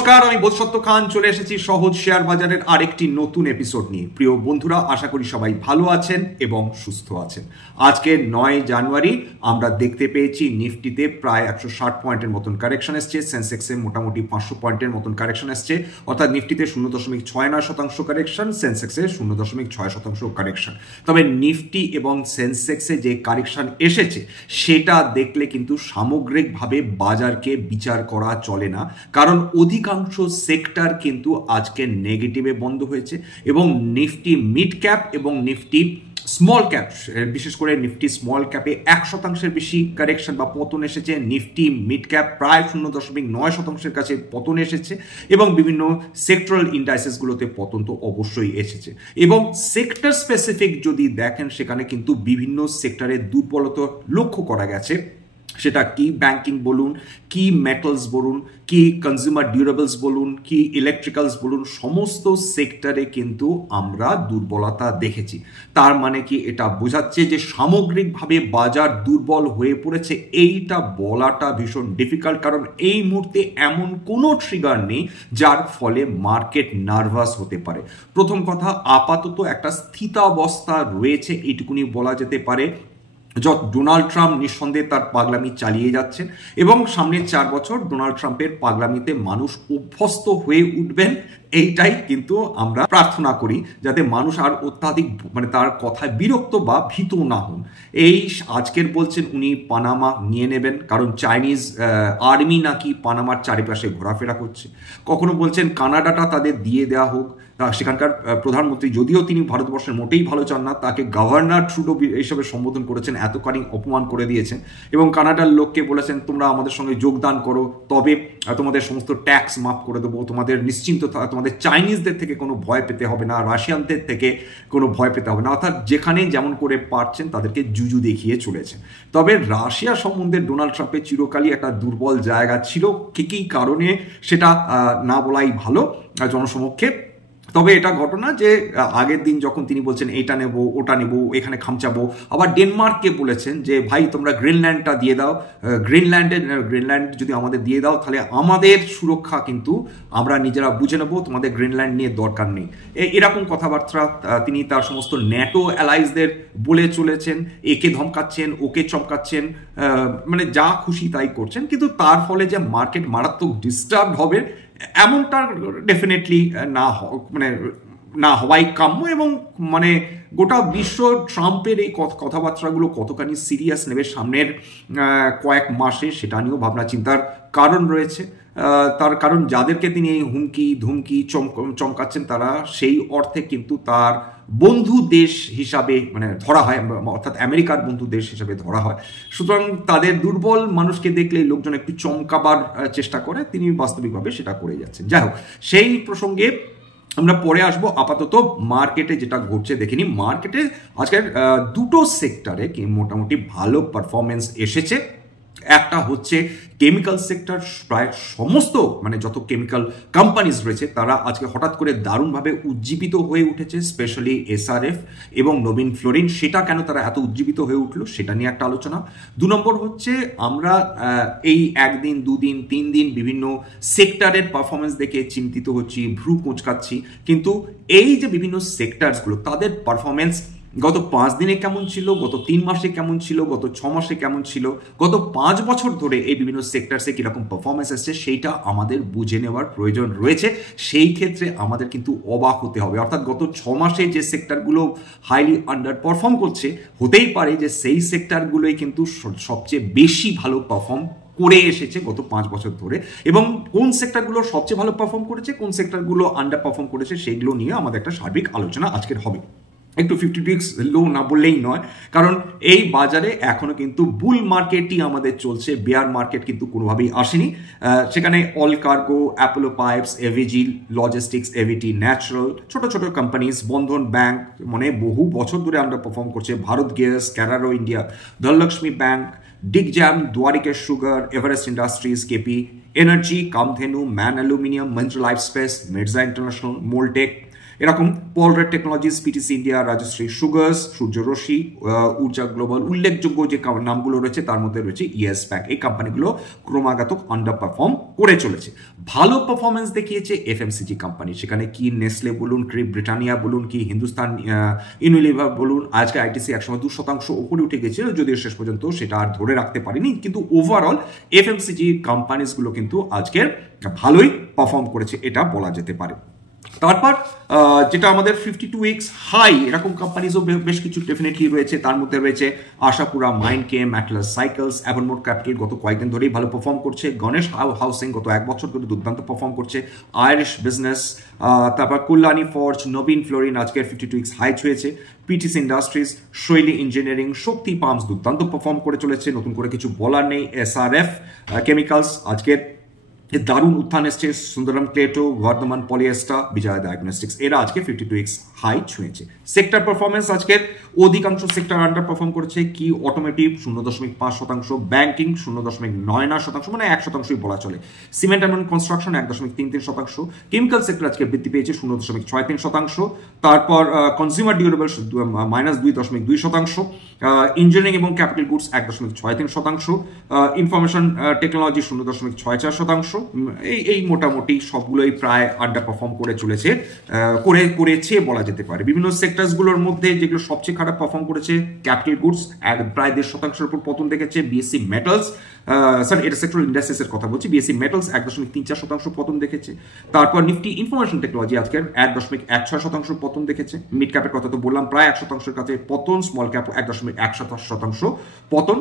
নমস্কার, আমি বোধসত্ত্ব খান চলে এসেছি সহজ শেয়ার বাজারের আরেকটি নতুন এপিসোড নিয়ে। প্রিয় বন্ধুরা, আশা করি সবাই ভালো আছেন এবং সুস্থ আছেন। আজকে 9 জানুয়ারি আমরা দেখতে পেয়েছি নিফটিতে প্রায় 160 পয়েন্টের মতন কারেকশন এসছে, সেন্সেক্সে মোটামুটি 500 পয়েন্টের মতন কারেকশন এসছে, অর্থাৎ নিফটিতে 0.69% কারেকশন, সেন্সেক্সে 0.6% কারেকশন। তবে নিফটি এবং সেন্সেক্সে যে কারেকশন এসেছে সেটা দেখলে কিন্তু সামগ্রিকভাবে বাজারকে বিচার করা চলে না, কারণ অধিকাংশ সেক্টর কিন্তু আজকে নেগেটিভে বন্ধ হয়েছে এবং নিফটি মিড ক্যাপ এবং নিফটি স্মল ক্যাপ, বিশেষ করে নিফটি স্মল ক্যাপে 1% বেশি কারেকশন বা পতন এসেছে। নিফটি মিড ক্যাপ প্রায় 0.9% কাছে পতন এসেছে এবং বিভিন্ন সেক্টরাল ইন্ডাইসেসগুলোতে পতন তো অবশ্যই এসেছে। এবং সেক্টর স্পেসিফিক যদি দেখেন সেখানে কিন্তু বিভিন্ন সেক্টরের দুর্বলতা লক্ষ্য করা গেছে। সেটা কি ব্যাংকিং বলুন, কি মেটালস বলুন, কি কনজিউমার ডিউরেবলস বলুন, কি ইলেকট্রিক্যালস বলুন, সমস্ত সেক্টরে কিন্তু আমরা দুর্বলতা দেখেছি। তার মানে কি এটা বোঝাচ্ছে যে সামগ্রিকভাবে বাজার দুর্বল হয়ে পড়েছে? এইটা বলাটা ভীষণ ডিফিকাল্ট, কারণ এই মুহূর্তে এমন কোনো ট্রিগার নেই যার ফলে মার্কেট নার্ভাস হতে পারে। প্রথম কথা, আপাতত একটা স্থিতাবস্থা রয়েছে, এইটুকুনি বলা যেতে পারে। ডোনাল্ড ট্রাম্প নিঃসন্দেহে তার পাগলামি চালিয়ে যাচ্ছেন এবং সামনের 4 বছর ডোনাল্ড ট্রাম্পের পাগলামিতে মানুষ অভ্যস্ত হয়ে উঠবেন, এইটাই কিন্তু আমরা প্রার্থনা করি, যাতে মানুষ আর অত্যাধিক তার কথায় বিরক্ত বা ভীত না হন। এই আজকের বলছেন উনি পানামা নিয়ে নেবেন, কারণ চাইনিজ আর্মি নাকি পানামার চারিপাশে ঘোরাফেরা করছে। কখনো বলছেন কানাডাটা তাদের দিয়ে দেওয়া হোক। সেখানকার প্রধানমন্ত্রী, যদিও তিনি ভারতবর্ষের মোটেই ভালো চান না, তাকে গভর্নর ট্রুডো হিসেবে সম্বোধন করেছেন, এতখানি অপমান করে দিয়েছেন এবং কানাডার লোককে বলেছেন তোমরা আমাদের সঙ্গে যোগদান করো, তবে তোমাদের সমস্ত ট্যাক্স মাফ করে দেবো, তোমাদের নিশ্চিন্ত, তোমাদের চাইনিজদের থেকে কোনো ভয় পেতে হবে না, রাশিয়ানদের থেকে কোনো ভয় পেতে হবে না। অর্থাৎ যেখানে যেমন করে পারছেন তাদেরকে জুজু দেখিয়ে চলেছে। তবে রাশিয়া সম্বন্ধে ডোনাল্ড ট্রাম্পের চিরকালই একটা দুর্বল জায়গা ছিল, কী কারণে সেটা না বলাই ভালো জনসমক্ষে। তবে এটা ঘটনা যে আগের দিন যখন তিনি বলছেন এইটা নেব, ওটা নেব, এখানে খামচাবো, আবার ডেনমার্ককে বলেছেন যে ভাই তোমরা গ্রিনল্যান্ডটা দিয়ে দাও, গ্রিনল্যান্ড যদি আমাদের দিয়ে দাও তাহলে আমাদের সুরক্ষা কিন্তু আমরা নিজেরা বুঝে নেবো, তোমাদের গ্রিনল্যান্ড নিয়ে দরকার নেই। এরকম কথাবার্তা তিনি তার সমস্ত ন্যাটো অ্যালাইজদের বলে চলেছেন, একে ধমকাচ্ছেন, ওকে চমকাচ্ছেন, যা খুশি তাই করছেন। কিন্তু তার ফলে যে মার্কেট মারাত্মক ডিস্টার্ব হবে এমনটা ডেফিনেটলি না হওয়াই কাম্য। এবং গোটা বিশ্ব ট্রাম্পের এই কথাবার্তাগুলো কতখানি সিরিয়াস নেবে সামনের কয়েক মাসে সেটা নিয়েও ভাবনা চিন্তার কারণ রয়েছে। তার কারণ যাদেরকে তিনি এই হুমকি ধুমকি চমকাচ্ছেন তারা সেই অর্থে কিন্তু তার বন্ধু দেশ হিসাবে ধরা হয়, অর্থাৎ আমেরিকার বন্ধু দেশ হিসাবে ধরা হয়। সুতরাং তাদের দুর্বল মানুষকে দেখলে লোকজন একটু চমকাবার চেষ্টা করে, তিনি বাস্তবিকভাবে সেটা করে যাচ্ছেন। যাই হোক, সেই প্রসঙ্গে আমরা পরে আসবো। আপাতত মার্কেটে যেটা ঘটছে দেখিনি। মার্কেটে আজকের দুটো সেক্টরে মোটামুটি ভালো পারফরমেন্স এসেছে। একটা হচ্ছে কেমিক্যাল সেক্টর, প্রায় সমস্ত যত কেমিক্যাল কোম্পানিজ রয়েছে তারা আজকে হঠাৎ করে দারুণভাবে উজ্জীবিত হয়ে উঠেছে, স্পেশালি এসআরএফ এবং নবীন ফ্লোরিন। সেটা কেন তারা এত উজ্জীবিত হয়ে উঠলো সেটা নিয়ে একটা আলোচনা। 2 নম্বর হচ্ছে আমরা এই 1 দিন 2 দিন 3 দিন বিভিন্ন সেক্টরের পারফরমেন্স দেখে চিন্তিত হচ্ছি, ভ্রু কুঁচকাচ্ছি, কিন্তু এই যে বিভিন্ন সেক্টরসগুলো তাদের পারফরমেন্স গত 5 দিনে কেমন ছিল, গত 3 মাসে কেমন ছিল, গত 6 মাসে কেমন ছিল, গত 5 বছর ধরে এই বিভিন্ন সেক্টরসে কীরকম পারফরমেন্স এসছে সেইটা আমাদের বুঝে নেওয়ার প্রয়োজন রয়েছে। সেই ক্ষেত্রে আমাদের কিন্তু অবাক হতে হবে। অর্থাৎ গত 6 মাসে যে সেক্টরগুলো হাইলি আন্ডার পারফর্ম করছে, হতেই পারে যে সেই সেক্টরগুলোই কিন্তু সবচেয়ে বেশি ভালো পারফর্ম করে এসেছে গত 5 বছর ধরে। এবং কোন সেক্টরগুলো সবচেয়ে ভালো পারফর্ম করেছে, কোন সেক্টরগুলো আন্ডার পারফর্ম করেছে, সেগুলো নিয়ে আমাদের একটা সার্বিক আলোচনা আজকের হবে। একটু 50 পিক্স লো না বললেই নয়, কারণ এই বাজারে এখনো কিন্তু বুল মার্কেটই আমাদের চলছে, বেয়ার মার্কেট কিন্তু কোনোভাবেই আসেনি। সেখানে all cargo, Apollo pipes, AVG logistics, AVT natural, ছোট ছোট কোম্পানিজ, বন্ধন ব্যাংক বহু বছর ধরে আন্ডার পারফর্ম করছে, Bharat gas, Carraro India, Dhanlaxmi bank, Digjam, Dwarika sugar, Everest industries, KP energy, Kamdhenu, Man aluminium, Mantra life space, Mirza international, Moltek, এরকম Palred technologies, PTC India, Rajshree sugars, Suryarashmi, Urja global, উল্লেখযোগ্য যে নামগুলো রয়েছে তার মধ্যে রয়েছে ইয়েস ব্যাংক। এই কোম্পানিগুলো ক্রমাগত আন্ডার পারফর্ম করে চলেছে। ভালো পারফরমেন্স দেখিয়েছে এফএমসিজি কোম্পানি, সেখানে কি নেসলে বলুন, কি ব্রিটানিয়া বলুন, কি হিন্দুস্তান ইউনিলিভার বলুন, আজকে আইটিসি একসময় 2% উপরে উঠে গেছিল, যদিও শেষ পর্যন্ত সেটা আর ধরে রাখতে পারেনি, কিন্তু ওভারঅল এফএমসিজি কোম্পানিজগুলো কিন্তু আজকের ভালোই পারফর্ম করেছে, এটা বলা যেতে পারে। তারপর যেটা আমাদের 52 উইকস হাই এরকম কোম্পানিজও বেশ কিছু ডেফিনেটলি রয়েছে, তার মধ্যে রয়েছে আশাপুরা, মাইন্ডকেম, অ্যাটলাস সাইকেলস, এভারমোর ক্যাপিটাল গত কয়েকদিন ধরেই ভালো পারফর্ম করছে, গণেশ হাউসিং গত 1 বছর ধরে দুর্দান্ত পারফর্ম করছে, আইরিশ বিজনেস, তারপর কল্যাণী ফর্জ, নবীন ফ্লোরিন আজকের 52 উইকস হাই ছুঁয়েছে, পিটিসি ইন্ডাস্ট্রিজ, শৈলী ইঞ্জিনিয়ারিং, শক্তি পাম্পস দুর্দান্ত পারফর্ম করে চলেছে, নতুন করে কিছু বলার নেই, এসআরএফ কেমিক্যালস আজকের দারুণ উত্থান এসছে, সুন্দরম ক্লেটো, বর্ধমান পলিয়েস্টার, বিজয়া ডায়াগনস্টিক্স এরা আজকে 52 উইকস হাই ছুঁয়েছে। সেক্টর পারফরমেন্স আজকের অধিকাংশ সেক্টর আন্ডার পারফর্ম করেছে, কি অটোমেটিভ 0.5%, ব্যাংকিং 0.99%, মানে 1%ই বলা চলে, cement and construction 1.33%, chemical sector আজকে বৃদ্ধি পেয়েছে 0.63%, তারপর কনজিউমার ডিউরেবল -2.2%, ইঞ্জিনিয়ারিং এবং ক্যাপিটাল গুডস 1.63%, ইনফরমেশন টেকনোলজি 0.64%, এই মোটামুটি সবগুলোই প্রায় আন্ডার পারফর্ম করে চলেছে, করেছে বলা যেতে পারে। বিভিন্ন সেক্টরসগুলোর মধ্যে যেগুলো সবচেয়ে খারাপ পারফর্ম করেছে, ক্যাপিটাল গুডস প্রায় 1.5%-এর উপর পতন দেখেছে, বিএসসি মেটালস, স্যার এটা সেক্টর ইন্ডাস্ট্রিজের কথা বলছি, বিএসসি মেটালস 1.34% পতন দেখেছে, তারপর নিফটি ইনফরমেশন টেকনোলজি আজকের 1.16% পতন দেখেছে, মিড ক্যাপের কথা তো বললাম প্রায় 1%-এর কাছে পতন, স্মল ক্যাপ 1.1% পতন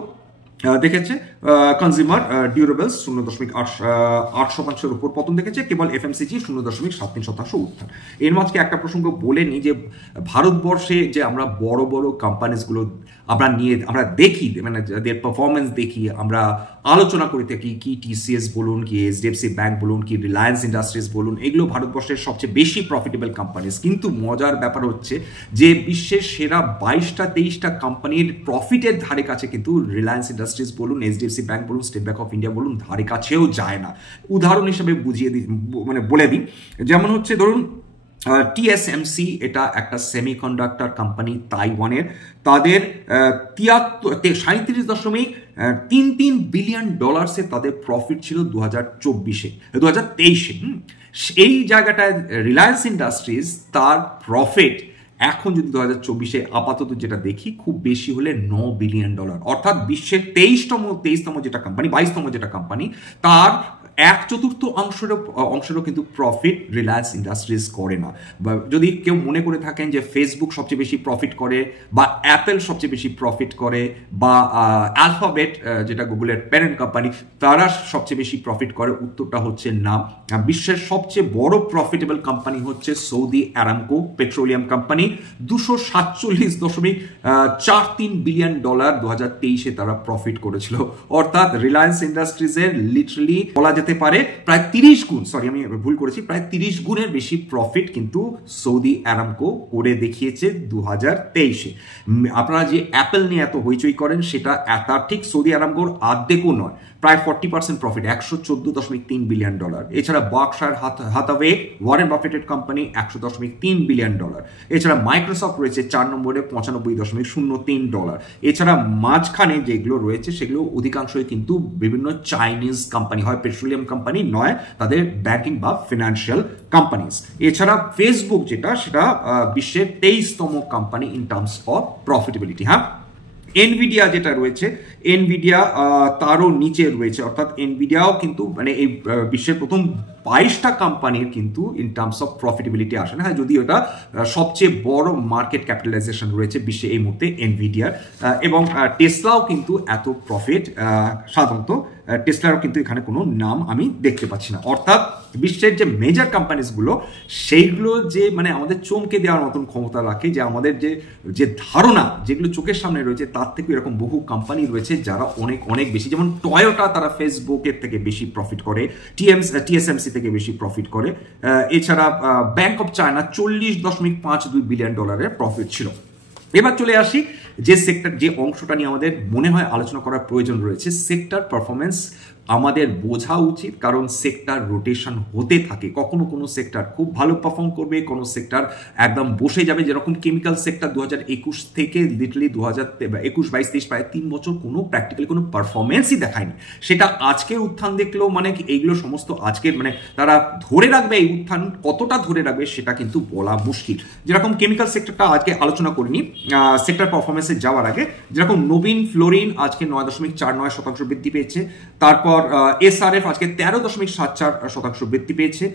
দেখেছে, কনজিউমার ডিউরেবলস 0.8%-এর উপর পতন দেখেছে, কেবল এফএমসিজি 0.73% উত্থান। এর মাঝে একটা প্রসঙ্গ বলে নিই যে ভারতবর্ষে যে আমরা বড় বড় কোম্পানিজগুলো আমরা দেখি, মানে যাদের পারফরমেন্স দেখি, আমরা আলোচনা করে থাকি, কি টিসিএস বলুন, কি এইচডিএফসি ব্যাংক বলুন, কি রিলায়েন্স ইন্ডাস্ট্রিজ বলুন, এগুলো ভারতবর্ষের সবচেয়ে বেশি প্রফিটেবল কোম্পানিজ, কিন্তু মজার ব্যাপার হচ্ছে যে বিশ্বের সেরা 22-23টা কোম্পানির প্রফিটের ধারে কাছে কিন্তু রিলায়েন্স ইন্ডাস্ট্রিজ বলুন, এইচডিএফসি ব্যাংক বলুন, স্টেট ব্যাংক অফ ইন্ডিয়া বলুন, ধারে কাছেও যায় না। উদাহরণ হিসেবে বলে দিই, যেমন হচ্ছে ধরুন টিএসএমসি, এটা একটা সেমিকন্ডাক্টর কোম্পানি তাইওয়ানের, তাদের 37.33 বিলিয়ন ডলার্সে তাদের প্রফিট ছিল 2023-এ। এই জায়গাটায় রিলায়েন্স ইন্ডাস্ট্রিজ তার প্রফিট এখন যদি 2024-এ আপাতত যেটা দেখি খুব বেশি হলে $9 বিলিয়ন, অর্থাৎ বিশ্বের 23তম যেটা কোম্পানি, 22তম যেটা কোম্পানি, তার 1/4 অংশেরও কিন্তু প্রফিট রিলায়েন্স ইন্ডাস্ট্রিজ করে না। বা যদি কেউ মনে করে থাকেন যে ফেসবুক সবচেয়ে বেশি প্রফিট করে, বা অ্যাপেল সবচেয়ে বেশি প্রফিট করে, বা অ্যালফাবেট যেটা গুগলের প্যারেন্ট কোম্পানি তারা সবচেয়ে বেশি প্রফিট করে, উত্তরটা হচ্ছে না। বিশ্বের সবচেয়ে বড় প্রফিটেবল কোম্পানি হচ্ছে Saudi Aramco petroleum company, $247.43 billion 2023-এ তারা প্রফিট করেছিল, অর্থাৎ রিলায়েন্স ইন্ডাস্ট্রিজের লিটারালি বলা যেতে পারে প্রায় 30 গুণ, আমি ভুল করেছি, প্রায় 30 গুণের বেশি প্রফিট কিন্তু সৌদি আরামকো করে দেখিয়েছে 2023-এ। আপনারা যে অ্যাপেল নিয়ে এত হইচই করেন, সেটা তার ঠিক সৌদি আরামকোর অর্ধেকও নয়, প্রায় 40% প্রফিট, $114.3 বিলিয়ন। এছাড়া বার্কশায়ার হাথাওয়ে, ওয়ারেন বাফেটের কোম্পানি, $100.3 বিলিয়ন। এছাড়া মাইক্রোসফট রয়েছে 4 নম্বরে, $95.03। এছাড়া মাঝখানে যেগুলো রয়েছে সেগুলো অধিকাংশই কিন্তু বিভিন্ন চাইনিজ কোম্পানি, হয় পেট্রোলিয়াম কোম্পানি, নয় তাদের ব্যাংকিং বা ফিনান্সিয়াল কোম্পানিজ। এছাড়া ফেসবুক যেটা, সেটা বিশ্বের 23তম company in terms of profitability. হ্যাঁ, এনভিডিয়া যেটা রয়েছে, এনভিডিয়া তারও নিচে রয়েছে, অর্থাৎ এনভিডিয়াও কিন্তু মানে এই বিশ্বের প্রথম 22টা কোম্পানির কিন্তু ইন টার্মস অফ প্রফিটেবিলিটি আসে না। হ্যাঁ, যদি ওটা সবচেয়ে বড় মার্কেট ক্যাপিটালাইজেশন রয়েছে বিশ্বে এই মুহূর্তে এনভিডিয়ার, এবং টেসলাও কিন্তু এত প্রফিট, সাধারণত টেসলারও কিন্তু এখানে কোনো নাম আমি দেখতে পাচ্ছি না। অর্থাৎ বিশ্বের যে মেজর কোম্পানিজগুলো, সেইগুলো যে মানে আমাদের চমকে দেওয়ার মতন ক্ষমতা রাখে, যে আমাদের যে ধারণা যেগুলো চোখের সামনে রয়েছে তার থেকে এরকম বহু কোম্পানি রয়েছে যারা অনেক অনেক বেশি, যেমন টয়োটা, তারা ফেসবুকের থেকে বেশি প্রফিট করে, টিএসএমসি থেকে বেশি প্রফিট করে। এছাড়া bank of China $40.52 billion profit ছিল। এবার চলে আসি যে সেক্টর, যে অংশটা নিয়ে আমাদের মনে হয় আলোচনা করার প্রয়োজন রয়েছে, সেক্টর পারফরমেন্স আমাদের বোঝা উচিত, কারণ সেক্টর রোটেশন হতে থাকে। কখনো কোনো সেক্টর খুব ভালো পারফর্ম করবে, কোনো সেক্টর একদম বসে যাবে। যেরকম কেমিক্যাল সেক্টর 2021 থেকে লিটারলি 2021, 22, 23 প্রায় 3 বছর কোনো প্র্যাকটিক্যালি কোনো পারফরমেন্সই দেখায়নি। সেটা আজকের উত্থান দেখলেও মানে এইগুলো সমস্ত আজকের মানে তারা ধরে রাখবে, এই উত্থান কতটা ধরে রাখবে সেটা কিন্তু বলা মুশকিল। যেরকম কেমিক্যাল সেক্টরটা আজকে আলোচনা করিনি সেক্টর পারফরমেন্সে যাওয়ার আগে, যেরকম নবীন ফ্লোরিন আজকে 9.49% বৃদ্ধি পেয়েছে। তারপর এসআরএফ আজকে 13.74% বৃদ্ধি পেয়েছে।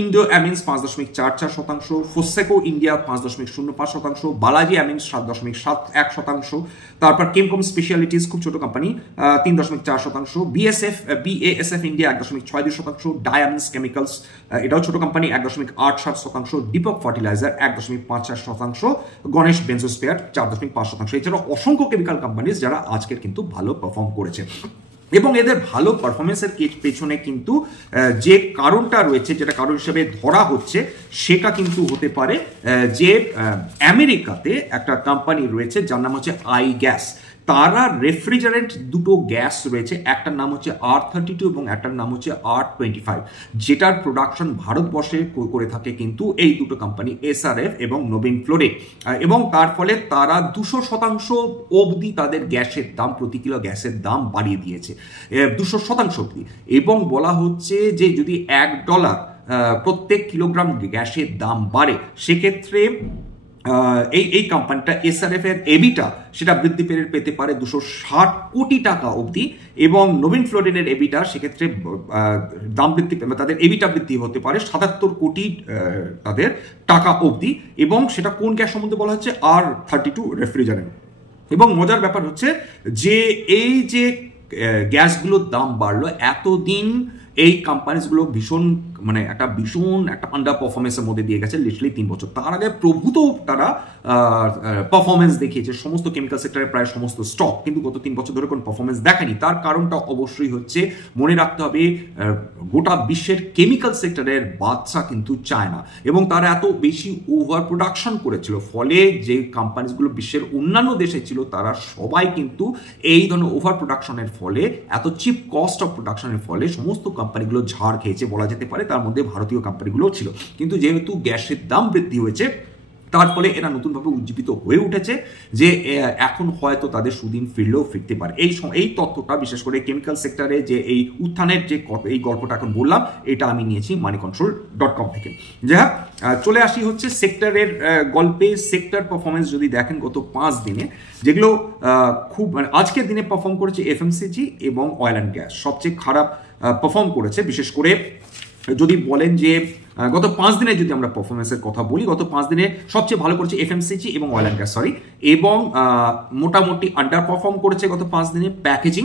ইন্ডো অ্যামিনস 5.44%, ফোসেকো ইন্ডিয়া 5.05%, বালাজি অ্যামিনস 7.71%, তারপর কেমকম স্পেশালিটিস খুব ছোট কোম্পানি 3.4%, বিএএসএফ ইন্ডিয়া 1.62%, ডায়ামিনস কেমিক্যালস এটাও ছোট কোম্পানি 1.87%, দীপক ফার্টিলাইজার 1.54%, গণেশ বেনজোস্পেয়ার 4.5%। এছাড়াও অসংখ্য কেমিক্যাল কোম্পানিজ যারা আজকের কিন্তু ভালো পারফর্ম করেছে। এবং এদের ভালো পারফরমেন্সের পেছনে কিন্তু যে কারণটা রয়েছে, যেটা কারণ হিসেবে ধরা হচ্ছে, সেটা কিন্তু হতে পারে যে আমেরিকাতে একটা কোম্পানি রয়েছে যার নাম হচ্ছে আই গ্যাস। তারা রেফ্রিজারেন্ট দুটো গ্যাস রয়েছে, একটার নাম হচ্ছে R32 এবং একটার নাম হচ্ছে R25, যেটার প্রোডাকশন ভারতবর্ষে করে থাকে কিন্তু এই দুটো কোম্পানি এসআরএফ এবং নবীন ফ্লোরিন। এবং তার ফলে তারা 200% অবধি তাদের গ্যাসের দাম, প্রতি কিলো গ্যাসের দাম বাড়িয়ে দিয়েছে 200% অবধি। এবং বলা হচ্ছে যে যদি $1 প্রত্যেক কিলোগ্রাম গ্যাসের দাম বাড়ে, সেক্ষেত্রে এই কোম্পানিটা এসআরএফ এর এবিটা সেটা বৃদ্ধি পেতে পারে 260 কোটি টাকা অবধি। এবং নবীন ফ্লোরিনের এবিটা সেক্ষেত্রে দাম বৃদ্ধি, তাদের এবিটা বৃদ্ধি হতে পারে 77 কোটি তাদের টাকা অবধি। এবং সেটা কোন গ্যাস সম্বন্ধে বলা হচ্ছে? R32 refrigerant. এবং মজার ব্যাপার হচ্ছে যে এই যে গ্যাসগুলোর দাম বাড়লো, এতদিন এই কোম্পানিজগুলো ভীষণ একটা আন্ডার পারফরমেন্সের মধ্যে দিয়ে গেছে লিটারালি 3 বছর। তার আগে প্রভূত তারা পারফরমেন্স দেখিয়েছে সমস্ত কেমিক্যাল সেক্টরের প্রায় সমস্ত স্টক, কিন্তু গত 3 বছর ধরে কোনো পারফরমেন্স দেখায়নি। তার কারণটা অবশ্যই হচ্ছে, মনে রাখতে হবে, গোটা বিশ্বের কেমিক্যাল সেক্টরের বাচ্চা কিন্তু চায় না, এবং তারা এত বেশি ওভার প্রোডাকশন করেছিল, ফলে যে কোম্পানিজগুলো বিশ্বের অন্যান্য দেশে ছিল তারা সবাই কিন্তু এই ধরনের ওভার প্রোডাকশনের ফলে, এত চিপ কস্ট অফ প্রোডাকশনের ফলে সমস্ত কোম্পানিগুলো ঝাড় খেয়েছে বলা যেতে পারে। তার মধ্যে ভারতীয় কোম্পানিগুলোও ছিল। কিন্তু যেহেতু গ্যাসের দাম বৃদ্ধি হয়েছে, তার ফলে এরা নতুনভাবে উজ্জীবিত হয়ে উঠেছে যে এখন হয়তো তাদের সুদিন ফিরলেও ফিরতে পারে। এই তথ্যটা বিশেষ করে কেমিক্যাল সেক্টরে যে এই উত্থানের যে এই গল্পটা এখন বললাম, এটা আমি নিয়েছি moneycontrol.com থেকে। যাই হোক, চলে আসি হচ্ছে সেক্টরের গল্পে। সেক্টর পারফরমেন্স যদি দেখেন গত 5 দিনে, যেগুলো খুব আজকের দিনে পারফর্ম করেছে এফএমসিজি এবং অয়েল অ্যান্ড গ্যাস সবচেয়ে খারাপ পারফর্ম করেছে। বিশেষ করে যদি বলেন যে গত 5 দিনে যদি আমরা পারফরমেন্সের কথা বলি, গত 5 দিনে সবচেয়ে ভালো করেছে এফএমসিজি এবং অয়েল অ্যান্ড গ্যাস, এবং মোটামুটি আন্ডার পারফর্ম করেছে গত 5 দিনে প্যাকেজিং,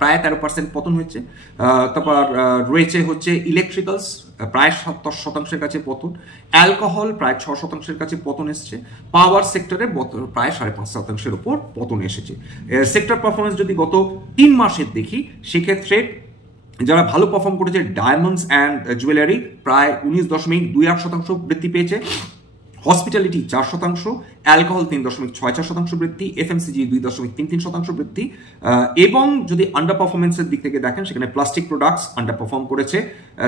প্রায় 13% পতন হয়েছে। তারপর রয়েছে হচ্ছে ইলেকট্রিক্যালস, প্রায় 70% কাছে পতন। অ্যালকোহল প্রায় 6% কাছে পতন এসছে। পাওয়ার সেক্টরে প্রায় 5.5% উপর পতন এসেছে। সেক্টর পারফরমেন্স যদি গত 3 মাসের দেখি, সেক্ষেত্রে যারা ভালো পারফর্ম করেছে, ডায়মন্ডস অ্যান্ড জুয়েলারি প্রায় 19.28% বৃদ্ধি পেয়েছে, হসপিটালিটি 4%, অ্যালকোহল 3.64% বৃদ্ধি, এফএমসিজি 2.33% বৃদ্ধি। এবং যদি আন্ডার পারফরমেন্সের দিক থেকে দেখেন, সেখানে প্লাস্টিক প্রোডাক্টস আন্ডার পারফর্ম করেছে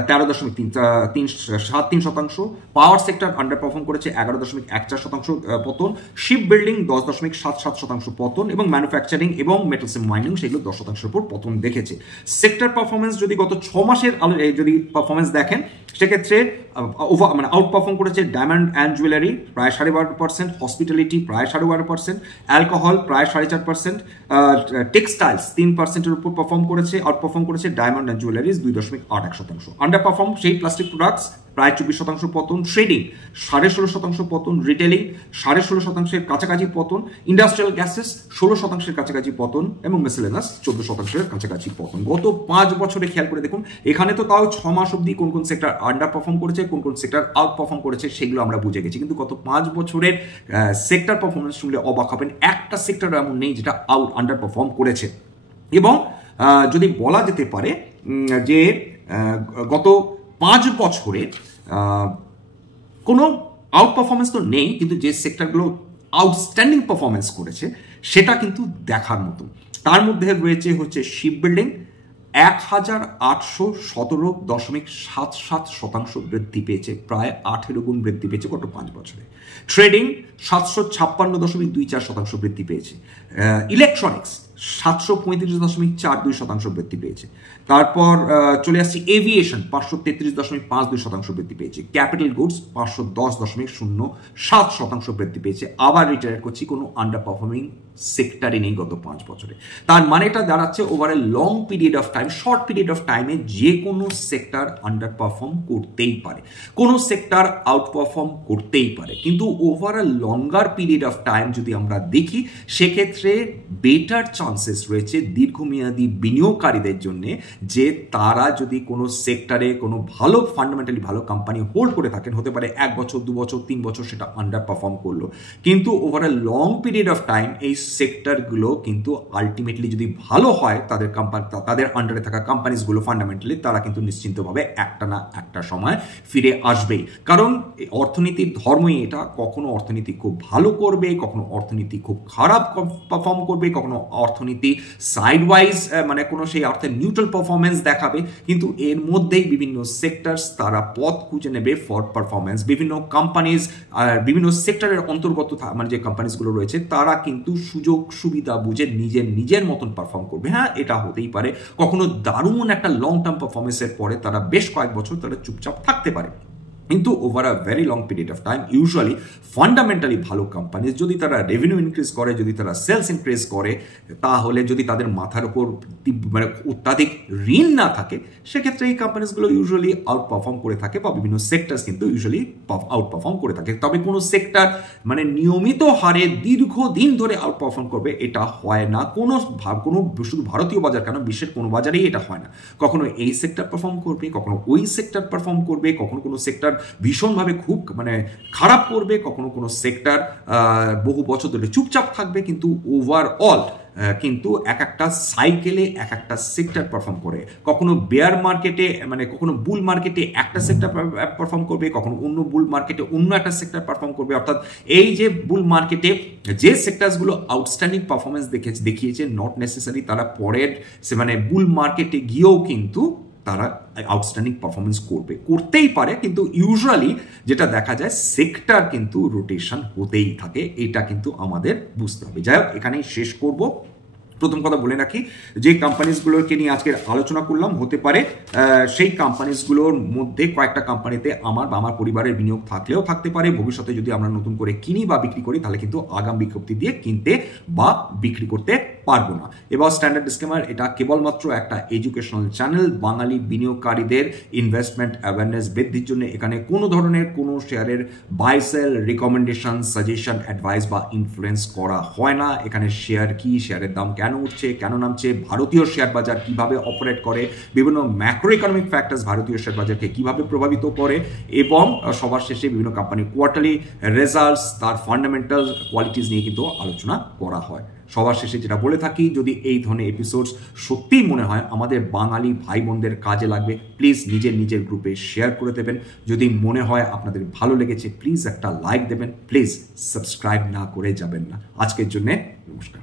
13.73%, পাওয়ার সেক্টর আন্ডার পারফর্ম করেছে 11.14% পতন, শিপ বিল্ডিং 10.77% পতন, এবং ম্যানুফ্যাকচারিং এবং মেটালস এন্ড মাইনিং সেগুলো 10% উপর পতন দেখেছে। সেক্টর পারফরমেন্স যদি গত 6 মাসের যদি পারফরমেন্স দেখেন, সেক্ষেত্রে আউট পারফর্ম করেছে ডায়মন্ড অ্যান্ড জুয়েলারি প্রায় 12.5%, হসপিটালিটি প্রায় 12.5%, অ্যালকোহল প্রায় 4.5%, টেক্সটাইলস 3%-এর উপর পারফর্ম করেছে, আউট পারফর্ম করেছে diamond and jewelleries 2.81%। Under perform সেই প্লাস্টিক প্রোডাক্টস প্রায় 24% পতন, ট্রেডিং 16.5% পতন, রিটেলিং 16.5%-এর কাছাকাছি পতন, ইন্ডাস্ট্রিয়াল গ্যাসেস 16%-এর কাছাকাছি পতন, এবং মেসেলেনাস 14%-এর কাছাকাছি পতন। গত 5 বছরে খেয়াল করে দেখুন, এখানে তো তাও 6 মাস অব্দি কোন কোন সেক্টর আন্ডার পারফর্ম করেছে, কোন কোন সেক্টর আউট পারফর্ম করেছে সেগুলো আমরা বুঝে গেছি। কিন্তু গত 5 বছরের সেক্টর পারফরমেন্স শুনলে অবাক হবেন, একটা সেক্টর এমন নেই যেটা আন্ডার পারফর্ম করেছে। এবং যদি বলা যেতে পারে যে গত 5 বছরে কোনো আউট পারফরমেন্স তো নেই, কিন্তু যে সেক্টরগুলো আউটস্ট্যান্ডিং পারফরমেন্স করেছে সেটা কিন্তু দেখার মতো। তার মধ্যে রয়েছে হচ্ছে শিপ বিল্ডিং 1817.77% বৃদ্ধি পেয়েছে, প্রায় 18 গুণ বৃদ্ধি পেয়েছে গত 5 বছরে। ট্রেডিং 756.24% বৃদ্ধি পেয়েছে। ইলেকট্রনিক্স 735.42% বৃদ্ধি পেয়েছে। তারপর চলে আসছি এভিয়েশন 533.52% বৃদ্ধি পেয়েছে। ক্যাপিটাল গুডস 510.07% বৃদ্ধি পেয়েছে। আবার রিটায়ার করছি, কোনো আন্ডার পারফর্মিং সেক্টরে নেই গত 5 বছরে। তার মানে এটা দাঁড়াচ্ছে over a long period of time, short period of টাইমে যে কোনো সেক্টর আন্ডার পারফর্ম করতেই পারে, কোনো সেক্টর আউট পারফর্ম করতেই পারে, কিন্তু over a longer period of time যদি আমরা দেখি সেক্ষেত্রে বেটার চান্সেস রয়েছে দীর্ঘমেয়াদী বিনিয়োগকারীদের জন্য যে তারা যদি কোনো সেক্টরে কোনো ভালো ফান্ডামেন্টালি ভালো কোম্পানি হোল্ড করে থাকেন, হতে পারে 1 বছর 2 বছর 3 বছর সেটা আন্ডার পারফর্ম করলো, কিন্তু over a long period of time এই সেক্টরগুলো কিন্তু আলটিমেটলি যদি ভালো হয় তাদের তাদের আন্ডারে থাকা কোম্পানিজগুলো ফান্ডামেন্টালি তারা কিন্তু নিশ্চিন্তভাবে একটা না একটা সময় ফিরে আসবেই। কারণ অর্থনীতির ধর্মই এটা, কখনো অর্থনীতি খুব ভালো করবে, কখনো অর্থনীতি খুব খারাপ পারফর্ম করবে, কখনো অর্থনীতি সাইডওয়াইজ মানে কোনো সেই অর্থে নিউট্রাল পারফরমেন্স দেখাবে, কিন্তু এর মধ্যেই বিভিন্ন সেক্টরস তারা পথ খুঁজে নেবে ফর পারফরমেন্স। বিভিন্ন কোম্পানিজ বিভিন্ন সেক্টরের অন্তর্গত মানে যে কোম্পানিজগুলো রয়েছে তারা কিন্তু সুযোগ সুবিধা বুঝে নিজের মতন পারফর্ম করবে। হ্যাঁ, এটা হতেই পারে কখনো দারুণ একটা লং টার্ম পারফরমেন্সের পরে তারা বেশ কয়েক বছর তারা চুপচাপ থাকতে পারে, কিন্তু over a very long period of time usually fundamentally ভালো কোম্পানিজ যদি তারা রেভিনিউ ইনক্রিজ করে, যদি তারা সেলস ইনক্রিজ করে, তাহলে যদি তাদের মাথার উপর মানে অত্যাধিক ঋণ না থাকে, সেক্ষেত্রে এই কোম্পানিজগুলো ইউজুয়ালি আউট পারফর্ম করে থাকে, বা বিভিন্ন সেক্টরস কিন্তু ইউজুয়ালি আউট পারফর্ম করে থাকে। তবে কোনো সেক্টর মানে নিয়মিত হারে দীর্ঘদিন ধরে আউট পারফর্ম করবে এটা হয় না, কোনো শুধু ভারতীয় বাজার কেন, বিশ্বের কোনো বাজারেই এটা হয় না। কখনো এই সেক্টর পারফর্ম করবে, কখনো ওই সেক্টর পারফর্ম করবে, কখনো কোনো সেক্টর ভীষণভাবে খুব মানে খারাপ করবে, কখনো কোনো সেক্টর বহু বছর ধরে চুপচাপ থাকবে, কিন্তু ওভারঅল কিন্তু এক একটা সাইকেলে এক একটা সেক্টর পারফর্ম করে। কখনো বেয়ার মার্কেটে মানে কখনো বুল মার্কেটে একটা সেক্টর পারফর্ম করবে, কখনো অন্য বুল মার্কেটে অন্য একটা সেক্টর পারফর্ম করবে। অর্থাৎ এই যে বুল মার্কেটে যে সেক্টরসগুলো আউটস্ট্যান্ডিং পারফরমেন্স দেখিয়েছে, নট নেসেসারি তারা পরের মানে বুল মার্কেটে গিয়েও কিন্তু তারা আউটস্ট্যান্ডিং পারফরমেন্স করতেই পারে, কিন্তু ইউজুয়ালি যেটা দেখা যায় সেক্টর কিন্তু রোটেশন হতেই থাকে, এটা কিন্তু আমাদের বুঝতে হবে। যাই হোক, এখানেই শেষ করব। প্রথম কথা বলে রাখি, যে কোম্পানিজগুলোকে নিয়ে আজকের আলোচনা করলাম, হতে পারে সেই কোম্পানিজগুলোর মধ্যে কয়েকটা কোম্পানিতে আমার বা আমার পরিবারের বিনিয়োগ থাকলেও থাকতে পারে। ভবিষ্যতে যদি আমরা নতুন করে কিনি বা বিক্রি করি তাহলে কিন্তু আগাম বিজ্ঞপ্তি দিয়ে কিনতে বা বিক্রি করতে পারবো না। এবার স্ট্যান্ডার্ড ডিসক্লেমার, এটা কেবলমাত্র একটা এডুকেশনাল চ্যানেল। বাঙালি বিনিয়োগকারীদের ইনভেস্টমেন্ট অ্যাওয়ারনেস বৃদ্ধির জন্য এখানে কোনো ধরনের কোনো শেয়ারের buy sell recommendation, suggestion, advice বা ইনফ্লুয়েন্স করা হয় না। এখানে শেয়ার কি, শেয়ারের দাম কেন উঠছে কেন নামছে, ভারতীয় শেয়ার বাজার কিভাবে অপারেট করে, বিভিন্ন ম্যাক্রো ইকোনমিক ফ্যাক্টরস ভারতীয় শেয়ার বাজারকে কিভাবে প্রভাবিত করে, এবং সবার শেষে বিভিন্ন কোম্পানির কোয়ার্টারলি রেজাল্টস, তার ফান্ডামেন্টাল কোয়ালিটিস নিয়ে কিন্তু আলোচনা করা হয়। সবার শেষে যেটা বলে থাকি, যদি এই ধরনের এপিসোডস সত্যিই মনে হয় আমাদের বাঙালি ভাই বোনদের কাজে লাগবে, প্লিজ নিজের গ্রুপে শেয়ার করে দেবেন। যদি মনে হয় আপনাদের ভালো লেগেছে, প্লিজ একটা লাইক দেবেন, প্লিজ সাবস্ক্রাইব না করে যাবেন না। আজকের জন্য নমস্কার।